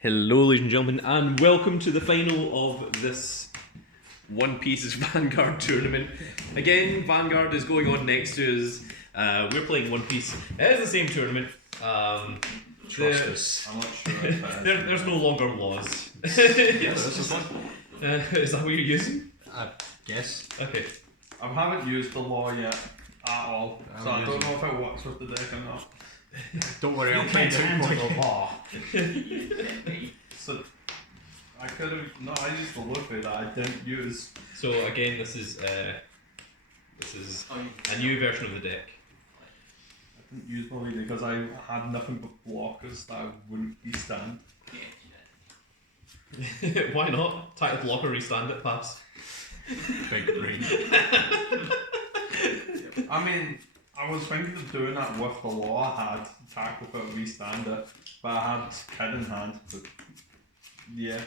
Hello, ladies and gentlemen, and welcome to the final of this One Piece Vanguard tournament. Again, Vanguard is going on next to us. We're playing One Piece. It is the same tournament. Trust us. I'm not sure if there's no longer laws. Yes, this is one. Is that what you're using? I guess. Okay. I haven't used the law yet at all, so I don't know if it works with the deck or not. Don't worry, I'll play two more. the law. So I could have. No, I used the Luffy that I didn't use. So again, this is a new version of the deck. I didn't use Luffy because I had nothing but blockers that I wouldn't be stand. Why not? Title blocker, restand it, pass. Big brain. I mean, I was thinking of doing that with the law. I had attack with it, restand it, but I had Kid in hand. But yeah.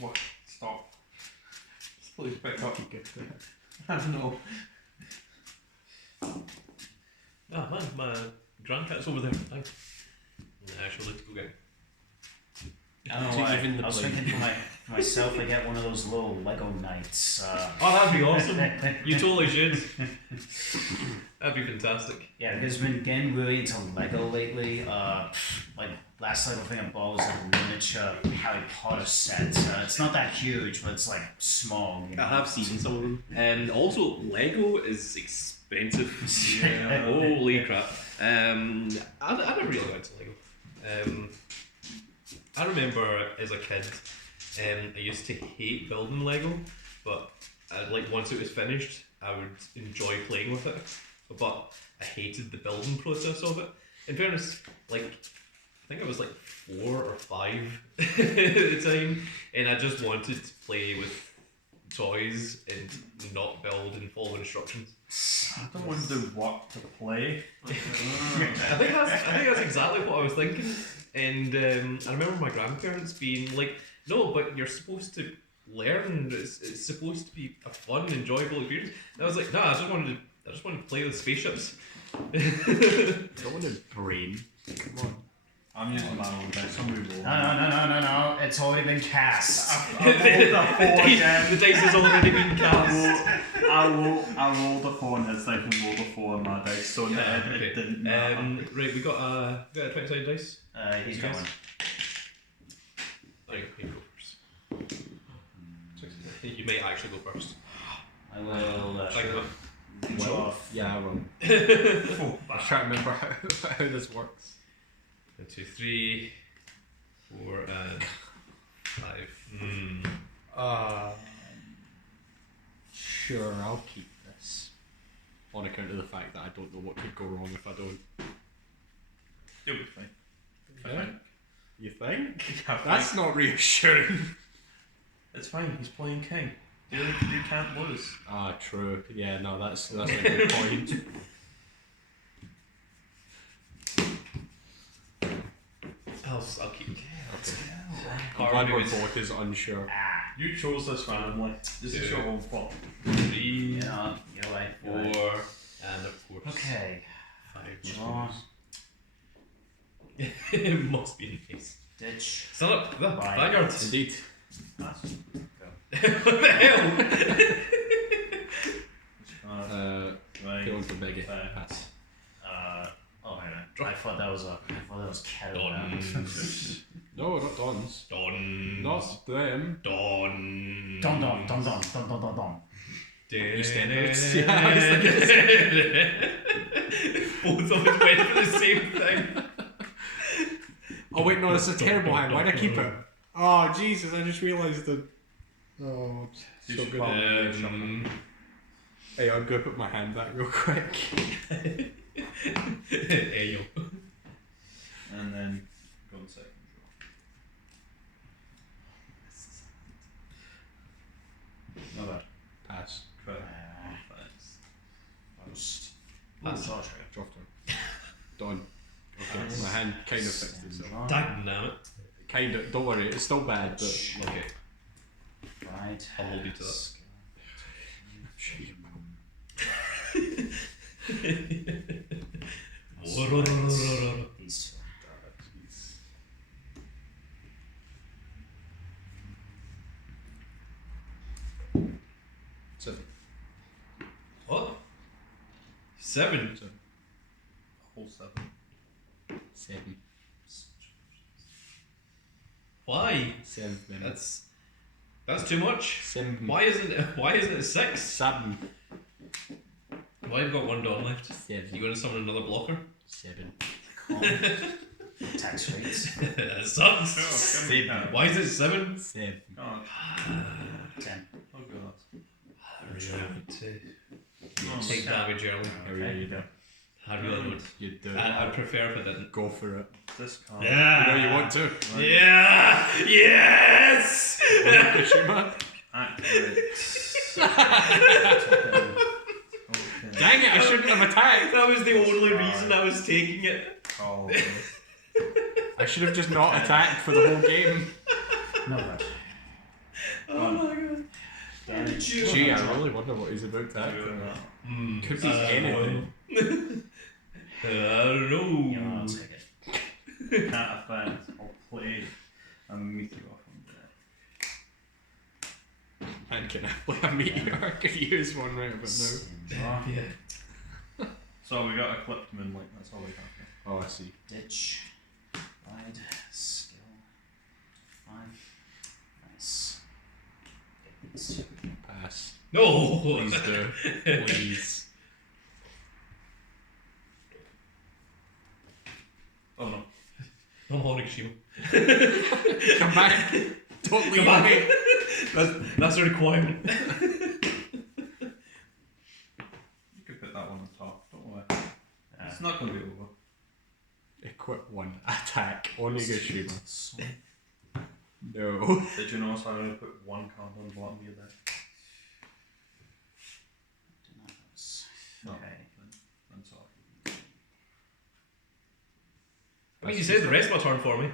What? Stop. Please pick up. I don't know. Ah man, my grandcat's over there. Thanks. Actually, let's go get it. I don't know why. I was thinking for myself, I get one of those little Lego knights. Oh, that'd be awesome. You totally should. That'd be fantastic. Yeah, because I've been getting really into Lego lately. Like last Lego thing I bought was like a miniature Harry Potter set. It's not that huge, but it's like small. You know? I have seen some of them. And also, Lego is expensive. Yeah. Holy crap. I never really went to Lego. I remember as a kid, I used to hate building Lego, but like once it was finished, I would enjoy playing with it. But I hated the building process of it. In fairness, like I think I was like 4 or 5 at the time, and I just wanted to play with toys and not build and follow instructions. I don't want to do what to play. I think that's exactly what I was thinking. And I remember my grandparents being like, "No, but you're supposed to learn. It's supposed to be a fun, enjoyable experience." And I was like, "Nah, I just wanted to play with spaceships." Don't want a brain. Come on. I'm using my own dice. Somebody roll. No. It's already been cast. I rolled a 4 again. The dice has already been cast. I rolled a 4 on his dice and rolled a 4 on my dice, so it didn't matter. Right, we got a 20-sided dice. He's going. Alright, you go first. You might actually go first. I will Thank go off. Yeah, I will. Oh, I was trying to remember how this works. 1, 2, 3, 4, and 5. Sure, I'll keep this. On account of the fact that I don't know what could go wrong if I don't. You'll be fine. Yeah? You think? Yeah, That's not reassuring. It's fine. He's playing king. You can't lose. Ah, true. Yeah, no, that's a good point. I'll keep. Okay. I'm Or glad maybe we're it's both as unsure. You chose this randomly. This is 2, your own fault. 3, You know, you're right. 4, You're right. and of course Okay. 5. Draw. It must be nice. Ditch. Stand up. The Bye. Vanguard. Indeed. Pass. What the hell? Right. Going for Biggie. Fair. Pass. Oh, hang on. I thought that was Kaido. Dons. No, not Dons. Dons. Not them. Don. Don. EastEnders. Yeah, I was thinking Both of us went for the same thing. Oh wait, no, it's a terrible hand. Why'd I keep it? Oh Jesus, I just realised that. Oh, You so should good. probably Hey, I'm gonna put my hand back real quick. Hey, yo. and then go on second draw. Not bad. Pass. Thanks. Ghost. Pass. Draw trigger. Drop turn. Done. Okay, Pass. my hand kind of fixed itself. Draw. Dagnammit. Kind of. Don't worry, it's still bad, but Okay. Right. I'll hold you to that. Skill. sure you will. These two. Jeez. Seven. What? 7? Seven. A whole 7. Seven. Why? Seven. That's too much. Seven. Why isn't it 6? Seven. Why have you got 1 Dawn left? Seven. You going to summon another blocker? Seven. Calm. Tax rates. It sucks. Oh, give me that. Why is it 7? Seven. God. 10. Oh god. I really want to Oh, take damage early. I really do. I really would. You do. I'd prefer if I didn't. Go for it. This card. You know you want to. Right. Yeah! Yes! Fukushima. Activate. Okay. Dang it! I shouldn't have attacked. That was the only reason I was taking it. Call. I should have just not attacked for the whole game. No rush. Oh my god. Damage. Gee, I really wonder what he's about to act. Could be anything. I don't You know, know. I'll take it. Can't affect. I'll play a meteor from there. And can I play a meteor? I could use one right about now. Draw. Yeah. So we got a clipped moonlight, that's all we have here. Oh, I see. Ditch. Ride. Skill. 5. Nice. Get these two. Pass. No! Please do. Please. Oh no. I'm holding Shima. Come back. Don't leave Come back. me. That's a requirement. You could put that one on top, don't worry. It's not going to be over. Equip one. Attack. Onigashima. Sweet. No. Did you notice I only put one card on the bottom of your deck? Did not notice. No. Okay. I'm sorry. I mean, you saved the rest of my turn for me.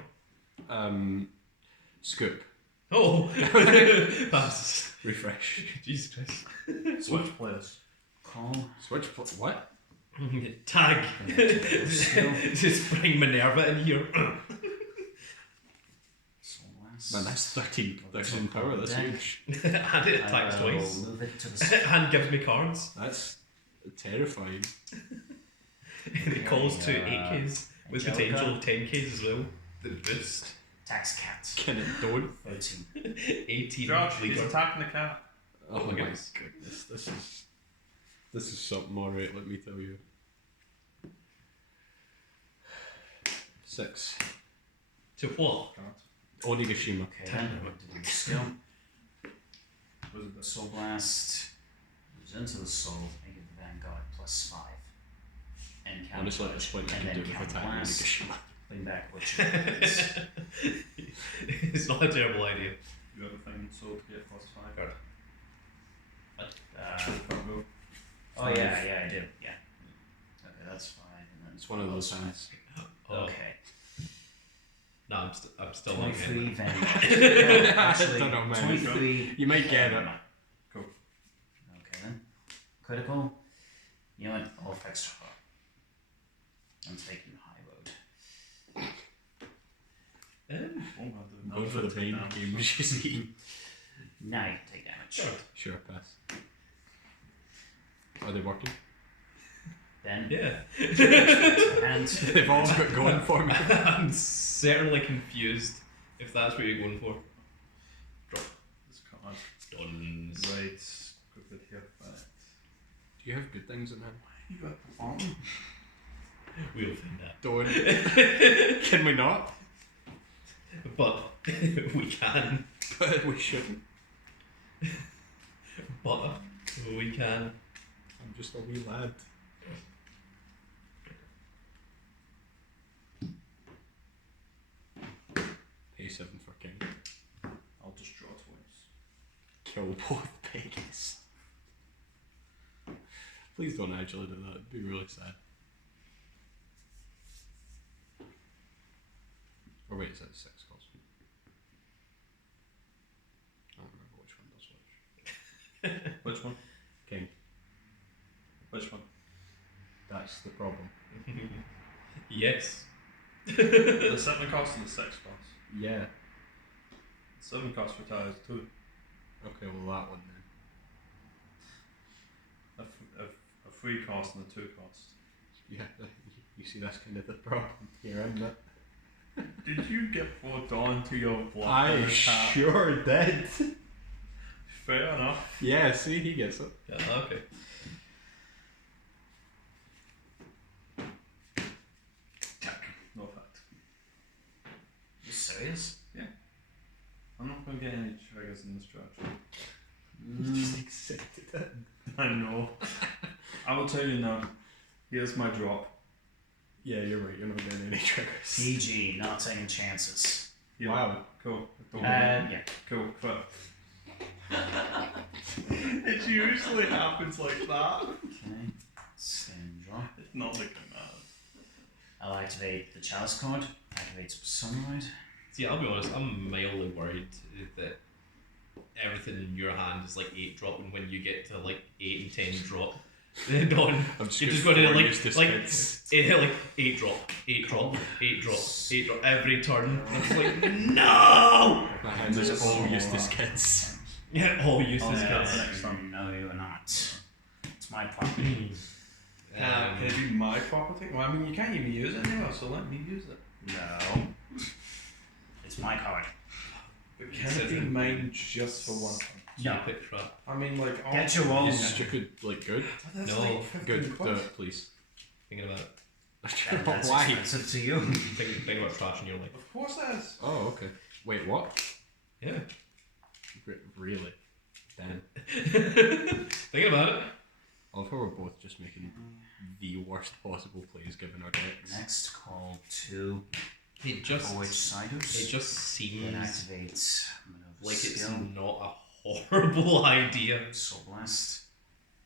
Scoop. Oh! Pass. Refresh. Jesus Christ. Switch players. Call. Switch. What? Tag. Skill. Just bring Minerva in here. Soul Blast. Man, that's 13,000 power. That's Deck. huge. And it attacks I will twice. move it to the side. And gives me cards. That's terrifying. It calls to 8Ks with Angelica. potential of 10Ks as well. The boost. Tax cat. Can it don't? 13. 18 Josh, he's leader. attacking the cat. Oh my my goodness. This is something alright, let me tell you. 6. To what? Card. Onigashima. Okay, then. Do the skill. Was it this? Soul Blast. Moves into the soul and give the Vanguard +5. And counter. Honestly, at this point, I and can do then it with counter attack blast. Onigashima. Bring back what you want, please. It's not a terrible idea. You have a thing, so to get +5. Card. But, Can't go. oh yeah, I do. Yeah. Okay, that's fine. And then It's one of those hands. Oh. Okay. No, I'm still not 23 getting it. Vanguard. No, actually, Don't know, man. 23. You might get it. Cool. Okay then. Critical. You know what? All effects are. I'm taking high road. Won't have to- Going for the main Down. games, you see. Now you can take damage. Sure, pass. Are they working? Then Yeah. and They've all got going for me. I'm certainly confused if that's what you're going for. This card. Duns. Right. Put it here. Right. Do you have good things in hand? You got perform. We'll find that. Don't. Can we not? But we can. But we shouldn't. But we can. I'm just a wee lad. Pay 7 for king. I'll just draw twice. Kill both Pegasus. Please don't actually do that. It'd be really sad. Or wait, is that 6 cost? I don't remember which one does which. Which one? King. Which one? That's the problem. Yes. The 7 cost and the 6 cost. Yeah. 7 cost retires 2. Okay, well that one then. A 3 cost and a 2 cost. Yeah, you see that's kind of the problem here, isn't it? Did you get brought on to your block? I sure did. Fair enough. Yeah, see, he gets it. Yeah, okay. No fact. You serious? I'm not going to get any triggers in this direction. You just accepted it. I know. I will tell you now. Here's my drop. Yeah, you're right, you're not getting any triggers. PG, not taking chances. Yeah. Wow. Cool. Yeah. Cool. But it usually happens like that. Okay. Stand draw. It's not looking bad. I'll activate the chalice card. Activate Sunlight. See, I'll be honest, I'm mildly worried that everything in your hand is like 8 drop, and when you get to like 8 and 10 drop, then I'm you're just going to like 8 drop, 8 drop, 8 drop, 8 drop every turn. And it's like, no! My hand is all used to skids. Yeah, all useless Oh, kids. next time. No, you're not. It's my property. Can it be my property? Well, I mean, you can't even use it anywhere, so let me use it. No. It's my card. But can it be mine just for one time? No. Pick trap. I mean, like, Get your own. You stupid, like, good. But that's No, like 15 Good, do quid. it, please. Thinking about it. That's Why? expensive to you. Think about trash in your life. Of course it is. Oh, okay. Wait, what? Yeah. Really? Damn. Thinking about it. I love how we're both just making the worst possible plays given our decks. Next, call 2 It just Siders. it just Then seems activate like it's skill. not a horrible idea. Soul Blast.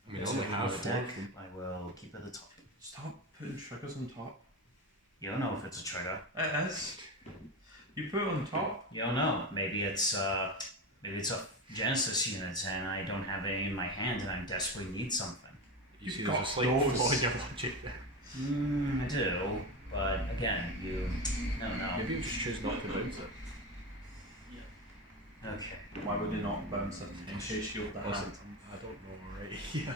I mean, I only have 4 deck. of them. I will keep it at the top. Stop putting triggers on top. You don't know if it's a trigger. It is. You put it on top. You don't know. Maybe it's a Genesis unit and I don't have any in my hand and I desperately need something. You You've see, there's got a slight those. flaw in your logic there. I do, but again, you never know. Maybe you just choose not to bounce it. Okay. Why would you not bounce it and chase shield the hand? Listen, I don't know, right? Yeah.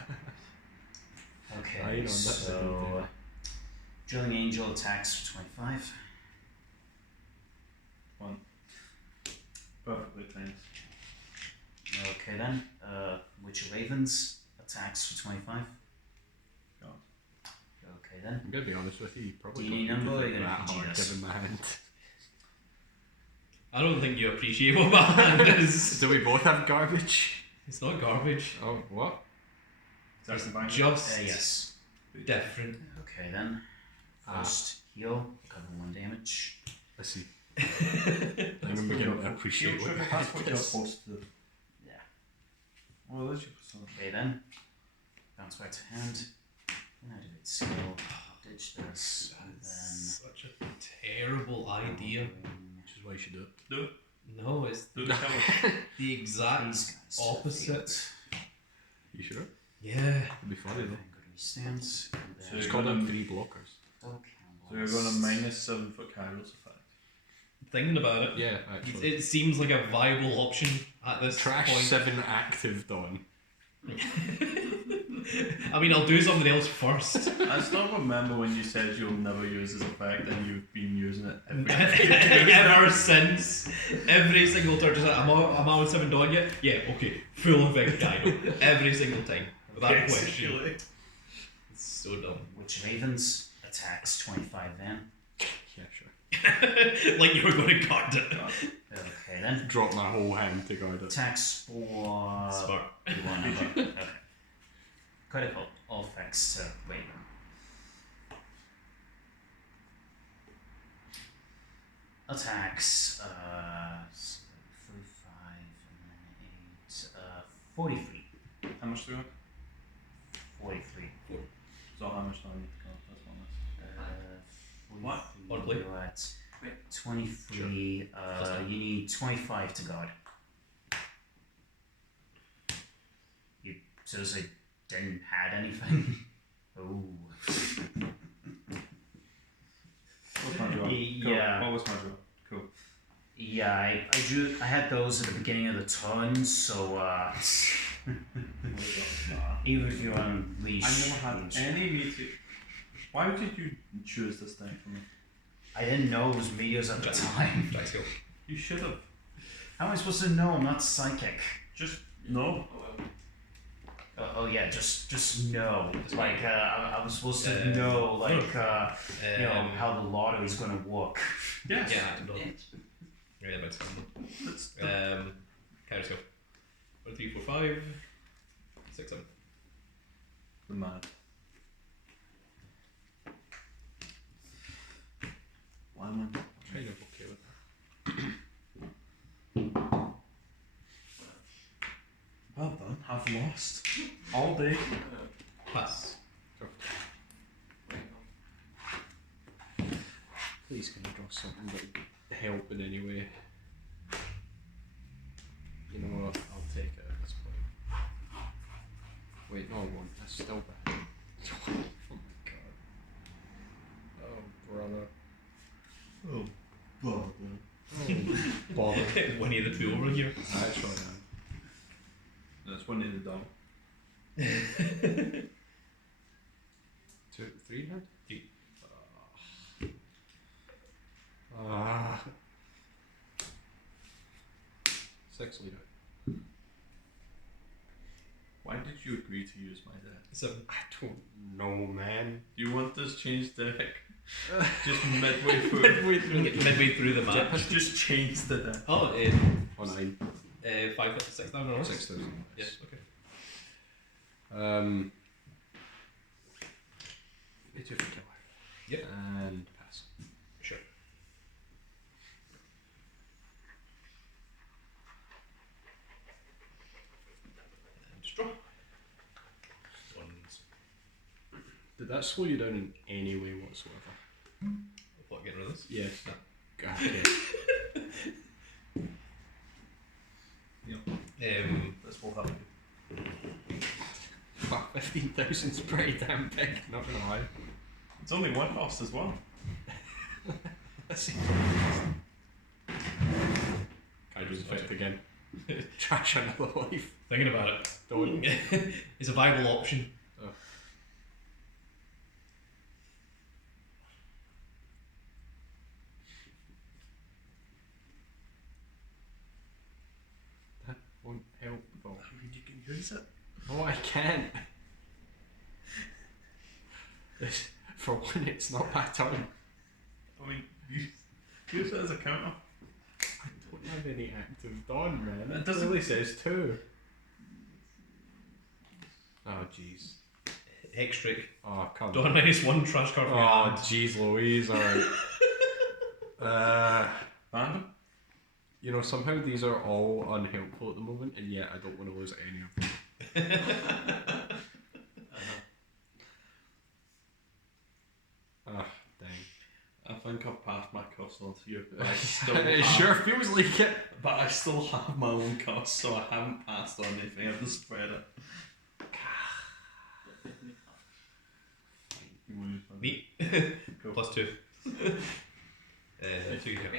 Okay. I know, that's the so detail. Drilling Angel attacks for 25. Perfectly timed. Okay then. Witcher Ravens attacks for 25. God. Okay then. I'm gonna be honest with you, you probably Do you need don't number or think are you that gonna PG hard this? given my hand. I don't think you appreciate what my hand is. Do we both have garbage? It's not garbage. Oh, what? That's the bank. Just Yes. different. Okay then. First heal, cover 1 damage. I see. I'm beginning to appreciate what That's what you're this. supposed to do. Yeah. Well, there's your persona. Okay then. Bounce back to hand. Then activate skill. Ditch this. And That's such a terrible idea. Which is why you should do it. Do it. No, it's Do the challenge. the exact these guys. opposite. You sure? Yeah. It'd be funny though. Stance. And So then Just you're call them gonna- 3 blockers. double So you're going to minus 7 for Kaido's effect. Thinking about it, Yeah, actually. it seems like a viable option at this Trash point. 7 active Dawn. I mean, I'll do something else first. I still remember when you said you'll never use this effect and you've been using it Ever since, every single turn, just like, am I on 7 dog yet? Yeah, okay, full effect Kaido. Every single time, without question. Basically. It's so dumb. Which Ravens attacks 25 then. Yeah, sure. Like you were going to guard it. Okay then. Drop my whole hand to guard it. Attacks for Smart. one number. Okay. Critical. All effects to Raven. Attacks 45 and then 8 43. How much do you want? 43. So how much do I need to go? That's one less. What? One play? You're at 23. You need 25 to guard. You seriously didn't add anything? Oh. What's my draw? Cool. Yeah. What was my draw? Cool. Yeah, I had those at the beginning of the turn, so even if you're on leash. I never had any meteor. Why did you choose this thing for me? I didn't know it was meteors at the time. Let's go. You should have. How am I supposed to know? I'm not psychic. Just no. Oh yeah, just know. Like I was supposed to know, like you know how the lottery's gonna work. Yes. Yeah, no. Yeah, about something. Kaido. 1, 3, 4, 5, 6, 7. The mad. Why am I Kind of okay with well done? I've lost all day. Pass. that. Please can you draw something that would help in any way? You know what? I'll take it at this point. Wait, no, I won't. That's still bad. Oh my god. Oh, brother. Oh, bother. Oh, bother. Winnie the Pooh over here. Actually, That's one in the dog. 2, 3 hand? 3. Ah. 6 leader. Why did you agree to use my deck? 7. I don't know, man. Do you want this changed deck? Just midway through. Midway through the match. Just change the deck. Oh, Oh, 9. 5, 6,000 or 6,000. Yes, okay. Me too for killer. Yep. And pass. Sure. And just draw. Ones. Did that slow you down in any way whatsoever? What, getting rid of this? Yes. No. Okay. This will help you. Fuck, 15,000 is pretty damn big, not gonna lie. It's only one cost as well. Kaido's effect again. Trash another life. Thinking about it. Don't. It's a viable option. Oh. That won't help though. I mean, you can use it. No, I can't. For one, it's not my turn. I mean, use it as a counter. I don't have any active Dawn, man. It doesn't- really says 2. Oh, jeez. Hex trick. Oh, come Dawn -1 trash card for your Oh, hand. jeez Louise, alright. Random? You know, somehow these are all unhelpful at the moment, and yet I don't want to lose any of them. Ah, dang. I think I've passed my cost on to you. But I still It have, sure feels like it. But I still have my own cost, so I haven't passed on anything. I've just spread it. Neat. Cool. +2. 2 you have.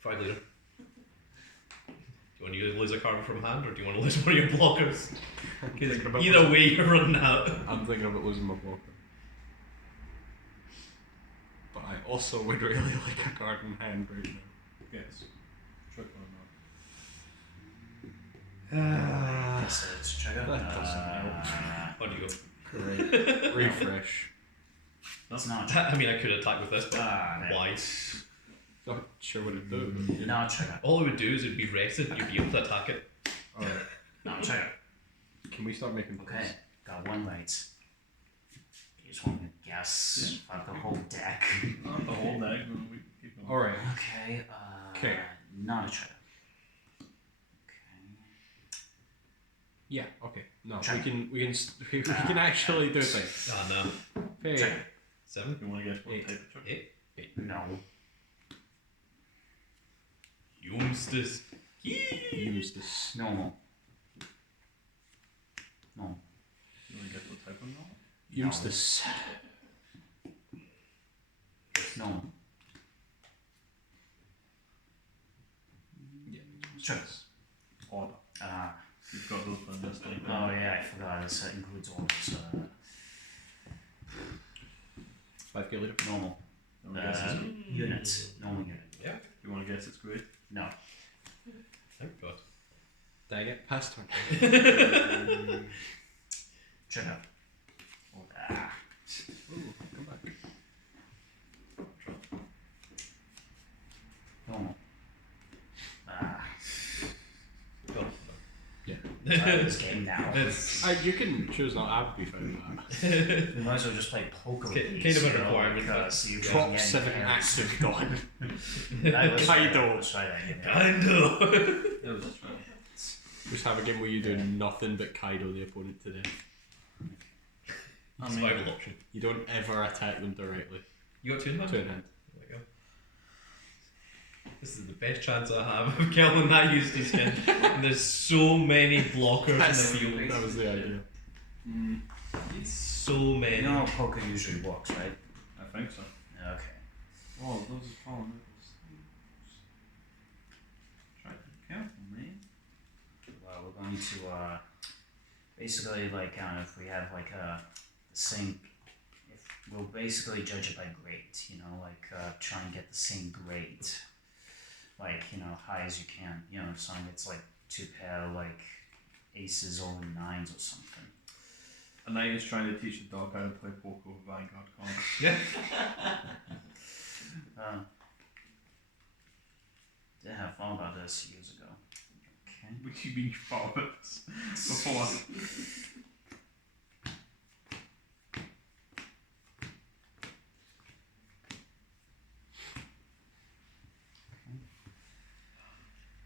5 later. Do you want to lose a card from hand, or do you want to lose one of your blockers? Because either way, you're running out. I'm thinking about losing my blocker. But I also would really like a card in hand right now. Yes. Trick Guess it's trigger. That doesn't On you go. Great. Refresh. It's not. I mean, I could attack with this, but why? Not sure what it'd do. No trigger. All it would do is it would be rested, and you'd be able to attack it. Alright. No trigger. Can we start making Okay, plays? got 1 right. You just want to guess about the whole deck. Not the whole deck, no, we can keep going. Alright. Okay. Okay. Not a trigger. Okay. Yeah, okay. No, Check. we can actually do things. Ah, no. Hey. Check. 7. You want to guess what 8. type of trick? 8. No. Youngsters. Use this. Normal. No. You want to guess what type of novel? Use this. No. Yeah. Check. Order. Ah. You've got those on this thing. Oh yeah, I forgot. This includes all this. 5 k later. Normal. You want to guess its Units. Normal unit. Yeah. You want to guess its grade? No. Thank God. Dang it, past turn. Check out. Ah. Ooh, come back. Normal. Ah. God. Yeah. This game now. It's You can choose not. I would be fine with that. We might as well just play poker. Kind with these, of a you know, requirement, like, but- see if we Drop can get 7 any pairs. active gone. Let's try that, Kaido. let's try that, yeah. Kaido. It was just right. Just have a game where you do nothing but Kaido the opponent to death. I mean- Survival option. You don't ever attack them directly. You got 2 in hand? 2 in hand. There we go. This is the best chance I have of killing that Eustace skin. And there's so many blockers in the field. That was the idea. It's so many. You know how poker usually works, right? I think so. Okay. Oh, those are fallen nipples. Try to be careful, man. Well, we're going to basically like if we have like the same, if we'll basically judge it by grade, you know, like try and get the same grade, like high as you can. You know, if someone gets like 2 pair like aces or 9s or something. A knight is trying to teach a dog how to play poker with Vanguard cards. Yeah. Did have fun about this years ago. Okay. Which you been thought of it before.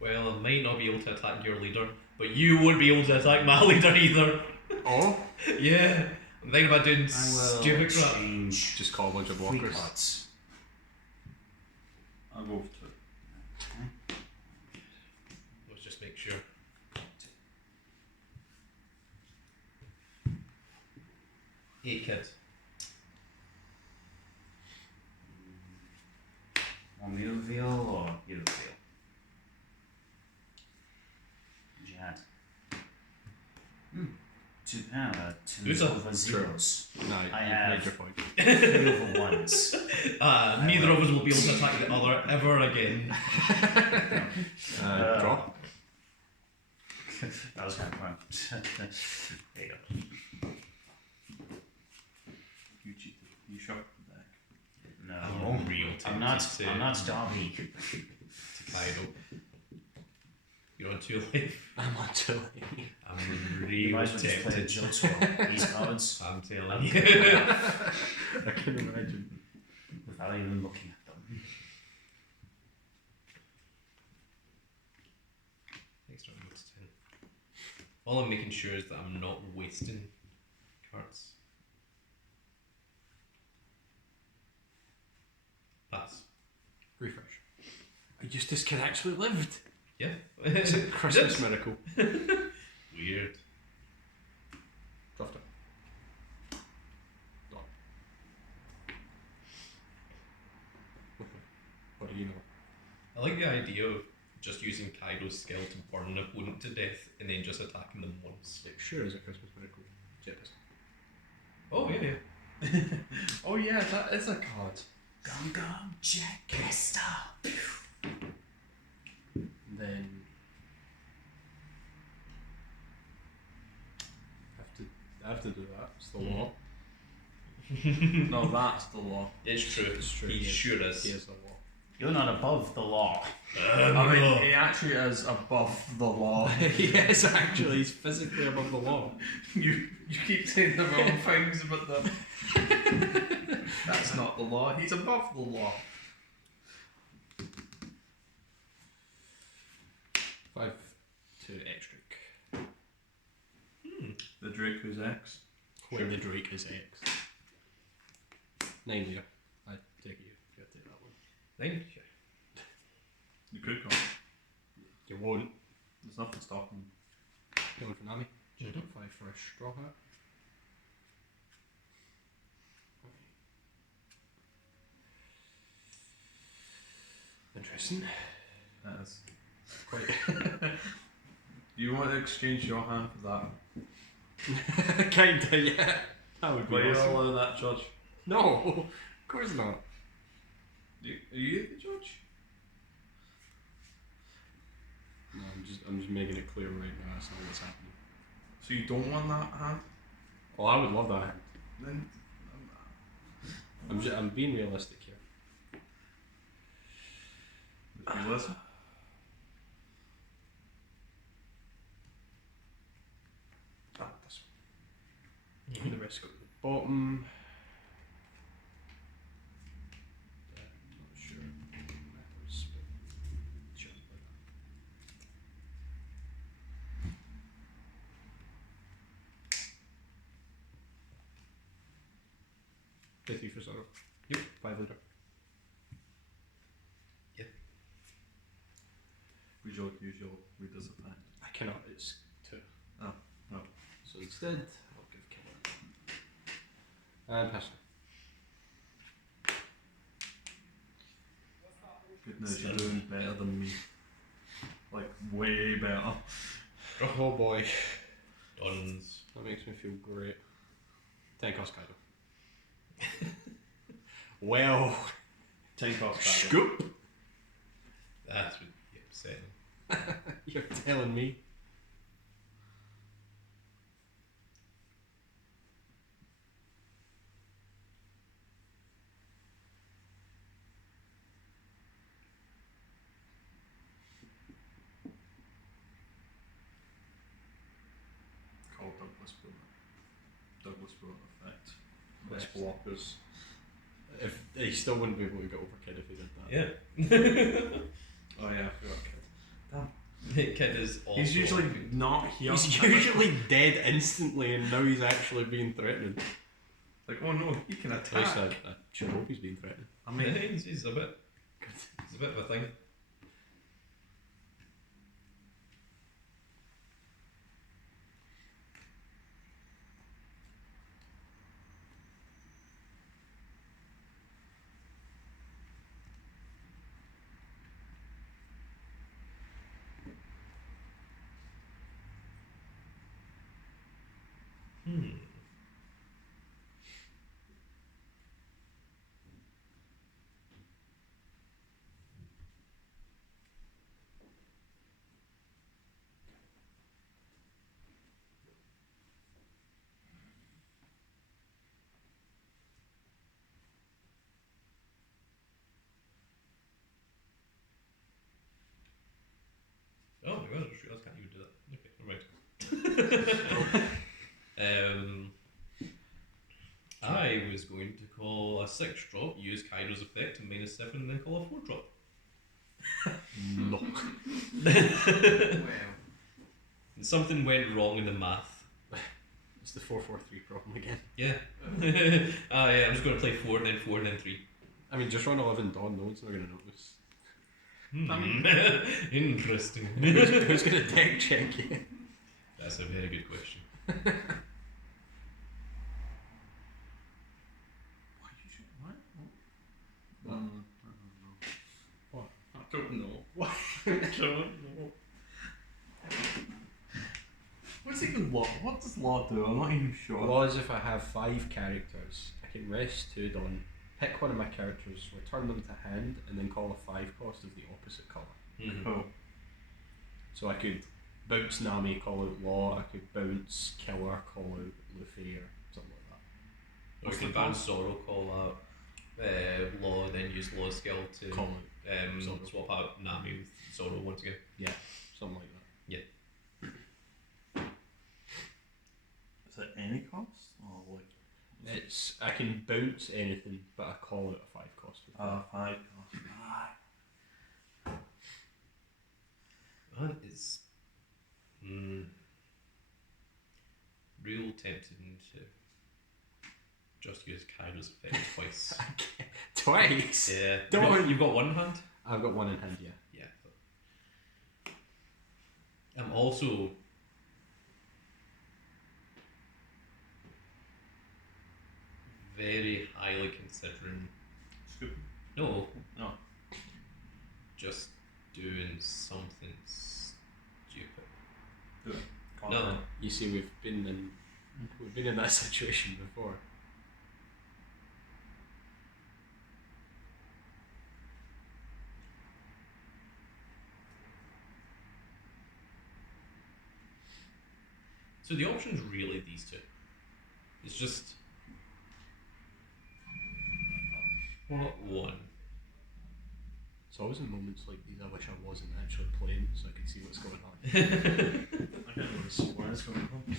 Well, I might not be able to attack your leader, but you won't be able to attack my leader either. Oh? Yeah. I'm thinking about doing I will stupid crap. exchange Just call a bunch of 3 blockers. cards. I'll go with 2. Let's just make sure. Eight kids. Want me to reveal or you to reveal? What'd you add? 2 power, 2 Good stuff. over zeros. No, I you've have- made your point. 3 over 1s. Neither of us will be able to attack the other ever again. Draw. That was kind of fun. There you go. You cheated. You shuffled the deck. No, I'm real I'm not. tempted to- I'm not Darby. to Kaido. You're on 2 life. I'm on 2. I'm You real might as well just play a tempted. joke swap. These cards I'm telling I'm you. I can imagine. without even looking at them. Next round goes 10. All I'm making sure is that I'm not wasting cards. Pass. Refresh. Eustace kid actually lived. Yeah. It's a Christmas miracle. Weird. Dropped it. Done. What do you know? I like the idea of just using Kaido's skill to burn an opponent to death and then just attacking them once. It sure is a Christmas miracle. Jealous. Oh, yeah. Oh yeah, that is a card. Gum gum Jack Pista. Then I have to do that. It's the law. No, that's the law. It's true. It's true. He He is- sure is. He is the law. You're not above the law. I mean, he actually is above the law. He is actually. He's physically above the law. You keep saying the wrong things about the. That's not the law. He's above the law. 5 to extra. The Draco's X. When the Drake is X. 9 later. I take it you gotta take that one. 9? Sure. You could go. You won't. There's nothing stopping. Going for Nami. Jump up 5 for a straw hat. Interesting. That is. Quite. Do you want to exchange your hand for that? Kinda, yeah. That would be Will you awesome. allow that, Judge? No, of course not. Are you the judge? No, I'm just making it clear right now. That's not what's happening. So you don't want that hand? Well, I would love that. Then I'm being realistic here. if you listen. Ah, this one. The rest go to the bottom. I'm not sure it matters, but sure, like that. 50 for Zoro. Yep. 5 later. Would you use your readers of hand? I cannot, it's 2. Oh, no. So instead, I'll give Killer. And pass. Goodness, you're doing better than me. Like, way better. Oh boy. Dons. That makes me feel great. 10 cost Kaido. Well, 10 cost back. scoop. That's what you upsetting. You're telling me. Called Douglas Bullet. Douglas Bullet effect. Yes. Best blockers. If he still wouldn't be able to get over Kid if he did that. Yeah. Oh yeah, I forgot Kid. Kid is also. He's usually not here. He's usually dead instantly, and now he's actually being threatened. like, oh no, he can At least attack. I should hope he's being threatened. I mean, He's a bit. He's a bit of a thing. Oh my god, I can't even do that. Okay, never mind. I was going to call a 6 drop, use Kaido's effect and -7, and then call a 4 drop. No. Well, And something went wrong in the math. It's the 4-4-3 problem again. Yeah. Yeah, I'm just going to play 4 and then 4 and then 3. I mean, just run 11 Dawn, no one's not going to notice. Interesting. Who's going to deck check you? That's a very good question. why you should what? What? I don't know. What? I don't know. What's even law? What does law do? I'm not even sure. Law is if I have 5 characters, I can rest 2 Dawn, pick one of my characters, return them to hand, and then call a 5 cost of the opposite colour. Cool. So I could bounce Nami, call out Law, I could bounce Killer, call out Luffy, or something like that. Or you can bounce Zoro, call out Law, and then use Law's skill to Call out, Zoro. swap out Nami with Zoro once again. yeah, something like that. Is it any cost? Or like? It's I can bounce anything, but I call out a 5 cost. With that. 5 cost. That is. real tempted to just use Kaido's effect twice. Twice? Yeah. Don't. You've got one hand? I've got one in hand, yeah. Yeah. I'm also very highly considering. Scoop. No. No. Just doing something stupid. Do it. No. You see, we've been in that situation before. So the option's really these two. It's just what one. It's always in moments like these I wish I wasn't actually playing so I could see what's going on. I can't really see where it's coming from.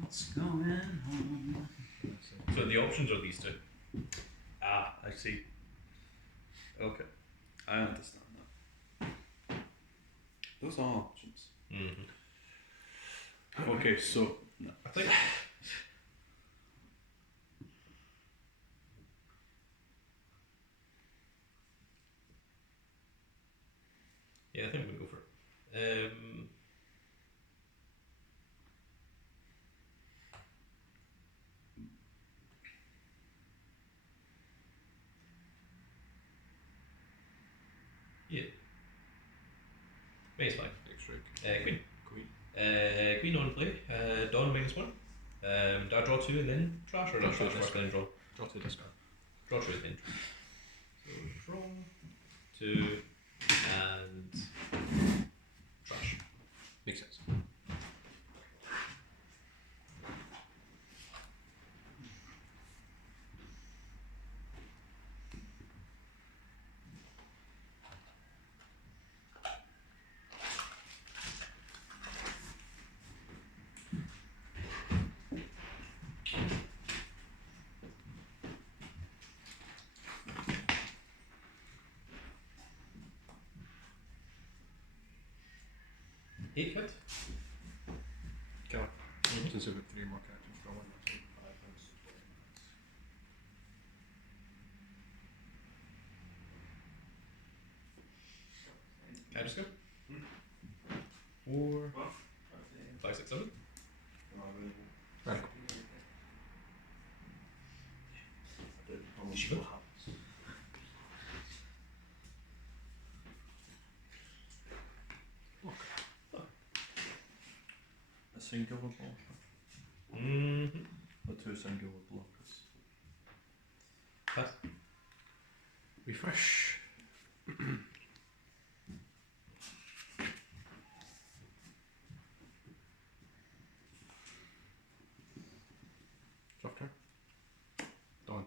What's going on? So the options are these two. Ah, I see. Okay. I understand that. Those are options. Mm-hmm. Okay, so no. I think. Yeah, I think I'm gonna go for it. Yeah. Raise 5. Next strike. Queen. Queen. Queen on play. Dawn -1. Do I draw 2 and then trash, or do I trash first and then draw? Draw to discard. Draw 2 and then trash. So draw 2 and trash. Makes sense. Eight hit. Kill. Mm-hmm. Since we've got 3 more characters, draw 1. Can I just go? 4, 5, 6, 7. Right. She go. A singular blocker. Mm-hmm. Or 2 singular blockers. Pass. Refresh. Drop turn. Dawn.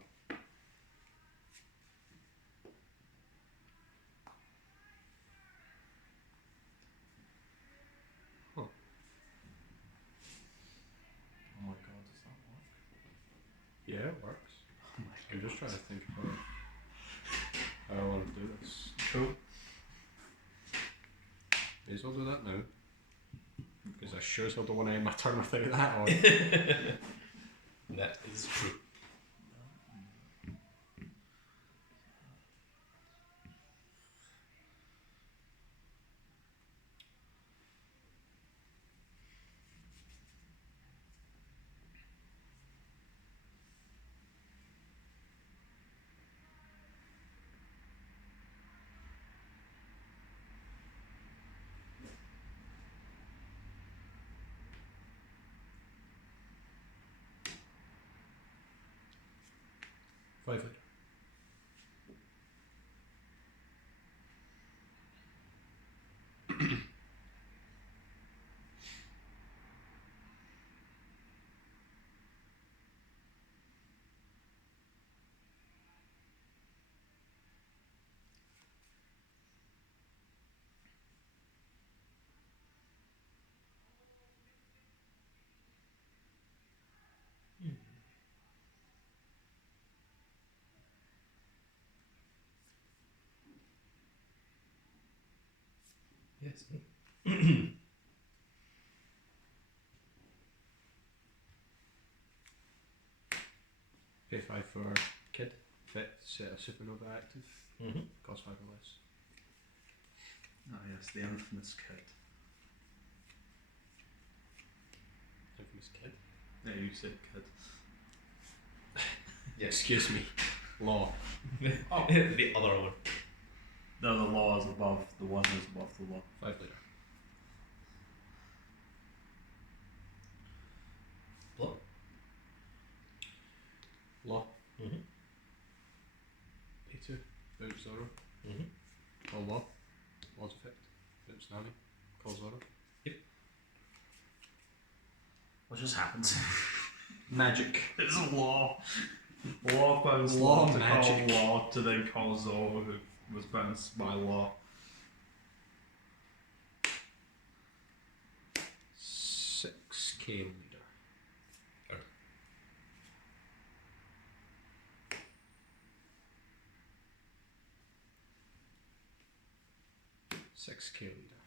Oh my god, does that work? Yeah, it works. Oh my I'm just trying to think about how I want to do this. Cool. May as well do that now. Because I sure as hell don't want to end my turn without that on. That is true. Five foot. Yes. Pay 5 for Kid. Fit, set a supernova active. Mm-hmm. Cost 5 or less. Ah yes, the infamous Kid. Infamous Kid. Yeah, you said Kid. Yes. Excuse me. Law. Oh. The other one. No, the law is above, the one is above the law. 5 leader. Block. Law. Mm-hmm. Pay 2. Bounce Zoro. Mm-hmm. Call Law. Law's effect. Bounce Nami. Call Zoro. What just happened? Magic. It's a law. Law bounced Law to magic. call law to then call Zoro, who was bounced by law. 6k leader. Okay. 6k leader.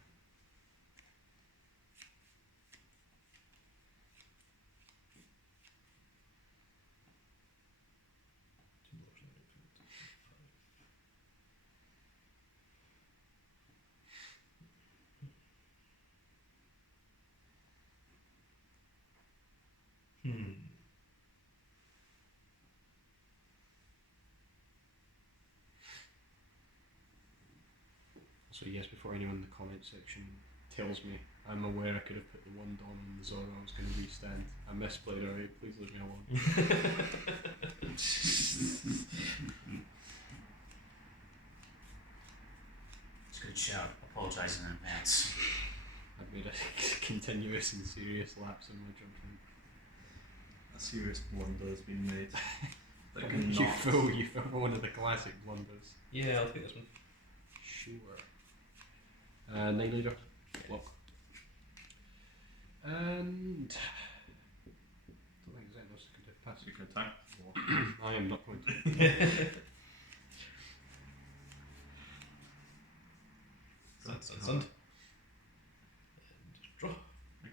So yes, before anyone in the comment section tells me, I'm aware I could have put the 1 Dom on the Zoro I was going to restand. I misplayed alright, please leave me alone. It's a good shout. Apologise in advance. I've made a continuous and serious lapse in my judgment. A serious blunder has been made. That You cannot. fool, you fool, one of the classic blunders. Yeah, I'll take this one. Sure. 9 leader. Lock. And don't think there's anything else I can do. Pass. You can attack law. I am not going to. That's and draw. I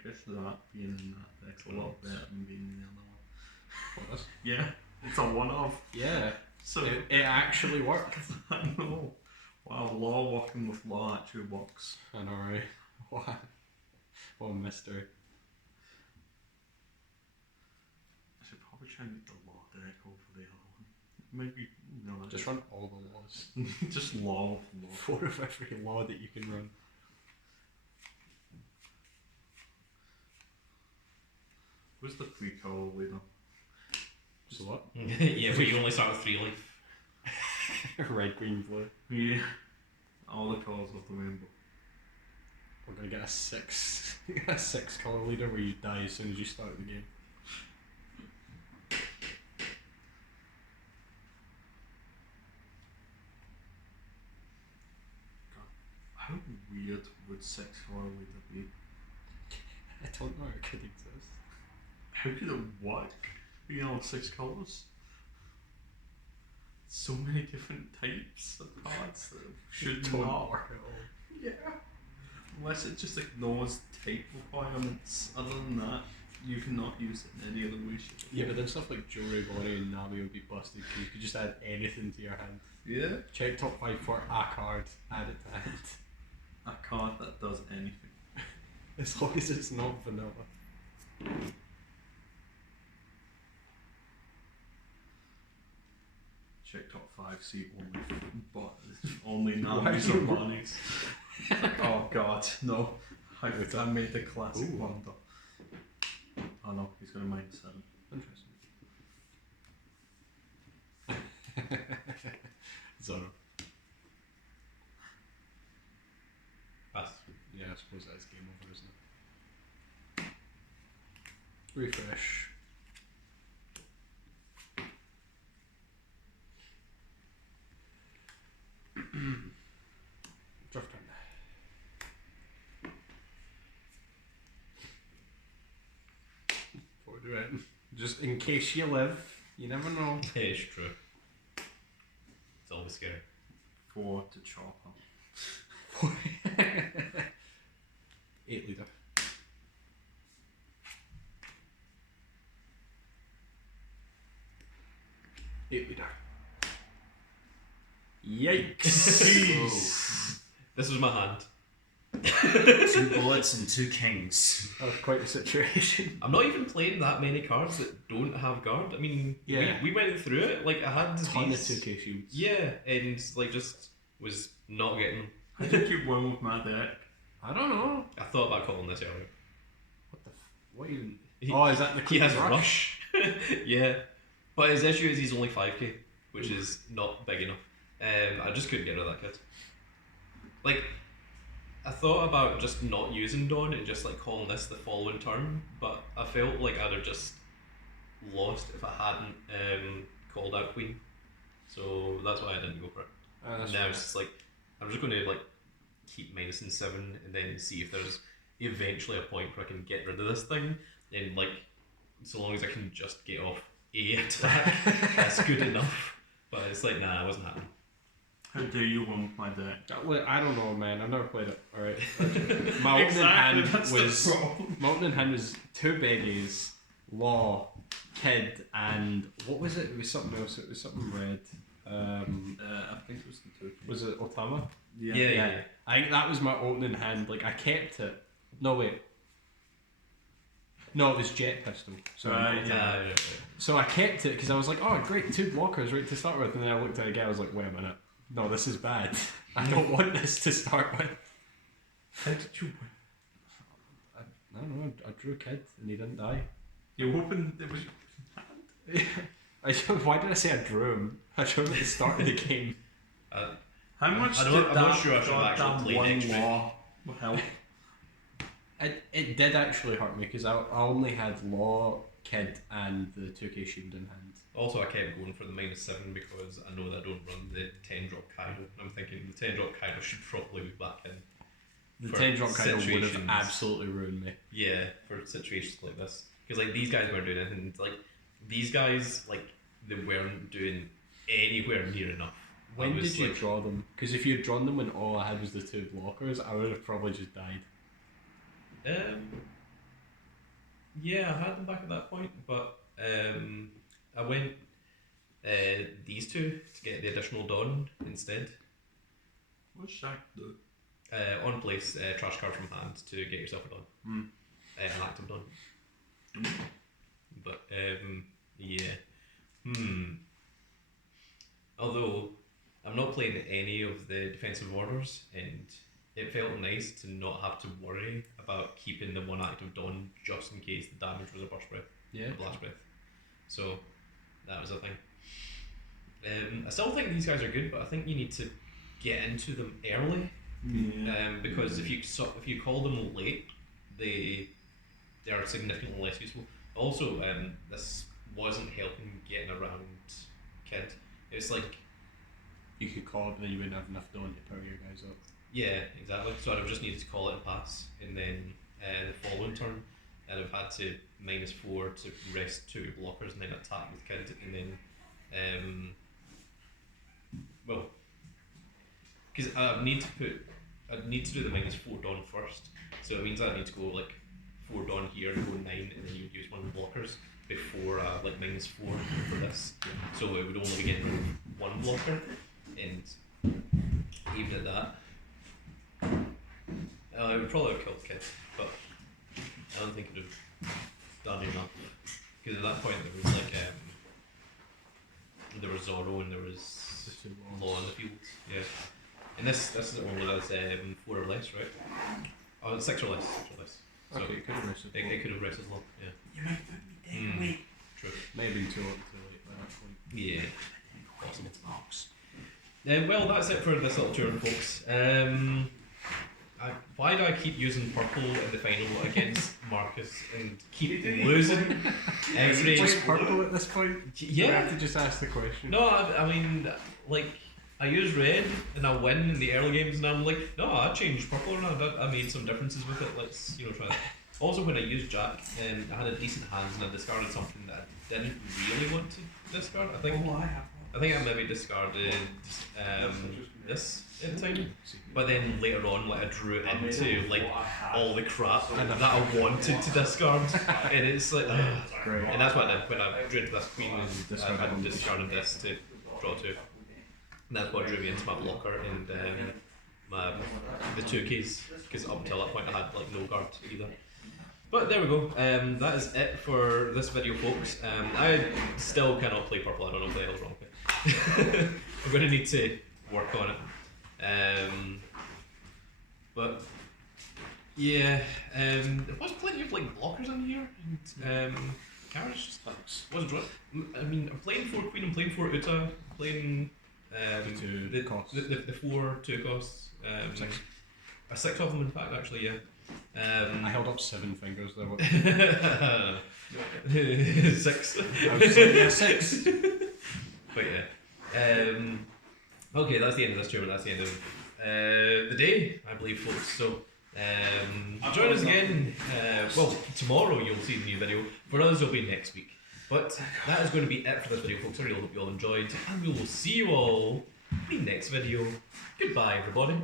guess that being in that deck's a lot better than being in the other one. What this? Yeah, it's a one-off. Yeah, So it actually worked. I know. Wow, law working with law actually works. I know, right? What a mystery. I should probably try and get the law deck over the other one. Maybe no. Just run all the laws. just law with law. 4 of every law that you can run. Who's the free color leader? So what? Yeah, but you only start with 3 life. Red, green, blue. Yeah. All the colours of the rainbow. We're gonna get a 6 a 6 colour leader where you die as soon as you start the game. How weird would 6 color leader be? I don't know, it could exist. How could it work? Being all 6 colours? So many different types of cards that should Don't not work at all. Yeah. Unless it just ignores type requirements. Other than that, you cannot use it in any other way, shape, or Yeah, but form. then stuff like Jewelry, Bonnie and Nami would be busted because you could just add anything to your hand. Yeah. Check top 5 for a card, add it to hand. A card that does anything. As long as it's not vanilla. Check top 5, see only but only Why Namis you- or bunnies. Oh god, no. I made the classic Ooh. blunder. Oh no, he's gonna -7. Interesting. Zoro. Pass. Yeah, I suppose that's game over, isn't it? Refresh. Draft turn. Before we do it, just in case you live, you never know. Yeah, it's true. It's always scary. 4 to chopper. 8 leader. 8 leader. Yikes! This was my hand. 2 bullets and 2 kings. That was quite a situation. I'm not even playing that many cards that don't have guard. I mean, Yeah. we went through it. Like, I had Ton of these... 2K shields. Yeah, and, like, just was not getting them. How did you win with my deck? I don't know. I thought about calling this earlier. What even? He- Oh, is that the He has Queen's rush. Yeah. But his issue is he's only 5k, which is not big enough. I just couldn't get rid of that kid. Like, I thought about just not using Dawn and just like calling this the following turn, but I felt like I'd have just lost if I hadn't called out Queen. So that's why I didn't go for it. Now it's just like, I'm just going to like keep minusing 7 and then see if there's eventually a point where I can get rid of this thing, and like, so long as I can just get off a attack, that's good enough. But it's like, nah, it wasn't happening. How do you win with my deck? I don't know, man. I've never played it. Alright. My opening Exactly, hand that's was. the problem. My opening hand was 2 Beggies, Law, Kid, and what was it? It was something else. It was something red. I think it was the 2. Was it Otama? Yeah. I think that was my opening hand. Like, I kept it. No, wait. No, it was Jet Pistol. Sorry. Right, Yeah. So I kept it because I was like, oh, great, 2 blockers right to start with. And then I looked at it again, I was like, wait a minute. No, this is bad. I don't want this to start with. How did you win? I don't know. I drew a kid and he didn't die. You hoping it was Why did I say I drew him? I drew him at the start of the game. how much I'm did not that sure I should have actually goddamn played one extra. law help? It did actually hurt me because I only had Law, Kid, and the 2K shield in hand. Also, I kept going for the -7 because I know that I don't run the 10-drop Kaido. I'm thinking the 10-drop Kaido should probably be back in. The For 10 drop Kaido would have situations. absolutely ruined me. Yeah, for situations like this. Because, like, these guys weren't doing anything. Like, these guys, like, they weren't doing anywhere near enough. When I was, did you like, draw them? Because if you had drawn them when all I had was the 2 blockers, I would have probably just died. Yeah, I had them back at that point, but I went these 2 to get the additional Dawn instead. What's Shaq do? On place, trash card from hand to get yourself a Dawn. An active Dawn. But, yeah. Although, I'm not playing any of the defensive orders, and it felt nice to not have to worry about keeping the 1 active Dawn just in case the damage was a burst breath, Yeah. a blast breath. So, that was a thing. I still think these guys are good, but I think you need to get into them early. Yeah. Because if you call them late, they are significantly less useful. Also, this wasn't helping getting around Kid. It's like, You could call it, but then you wouldn't have enough Dawn to power your guys up. yeah, exactly. So I'd have just needed to call it a pass, and then the following turn, I'd have had to -4 to rest 2 blockers, and then attack with Kid, and then, well, because I'd need to do the -4 Dawn first, so it means I need to go like 4 Dawn here and go 9, and then you'd use 1 blockers before like -4 for this. So it would only be getting rid of 1 blocker, and even at that, I would probably have killed Kid, but I don't think it would have done enough. Because at that point there was like there was Zoro and there was Law in the fields. Yeah, and this only does 4 or less, right? Oh, it's 6 or less. 6 or less. So Okay, you could have rested. it could have rested Law. Yeah. You might put me dead away. True. Maybe too late by that point. Yeah. Possible. Well, that's it for this little turn, folks. Why do I keep using purple in the final against Marcus and keep losing every? Just purple at this point? Do we Yeah. have to just ask the question? No, I mean, like, I use red and I win in the early games, and I'm like, no, I changed purple around. I made some differences with it. Let's try that. Also, when I used Jack, I had a decent hand and I discarded something that I didn't really want to discard. I think. Oh, I have one. I think I maybe discarded this at the time, but then later on, like I drew it into like all the crap that I wanted to discard, and it's like, Great. and that's what I did when I drew into this queen, and I discarded this to draw 2. And that's what drew me into my blocker and the 2 keys, because up until that point I had like no guard either. But there we go. That is it for this video, folks. I still cannot play purple. I don't know what the hell's wrong with it. I'm going to need to work on it. But yeah, there was plenty of like blockers in here and carriage. Wasn't right. I mean, I'm playing 4 queen. I'm playing 4 Uta. Playing the 4 2 costs. 6 of them in fact, actually, yeah. I held up 7 fingers there. 6. I was like, yeah, 6. But yeah. Okay, that's the end of this tournament. That's the end of the day, I believe, folks. So join us again. Well, tomorrow you'll see the new video. For us, it'll be next week. But that is going to be it for this video, folks. I really hope you all enjoyed, and we will see you all in the next video. Goodbye, everybody.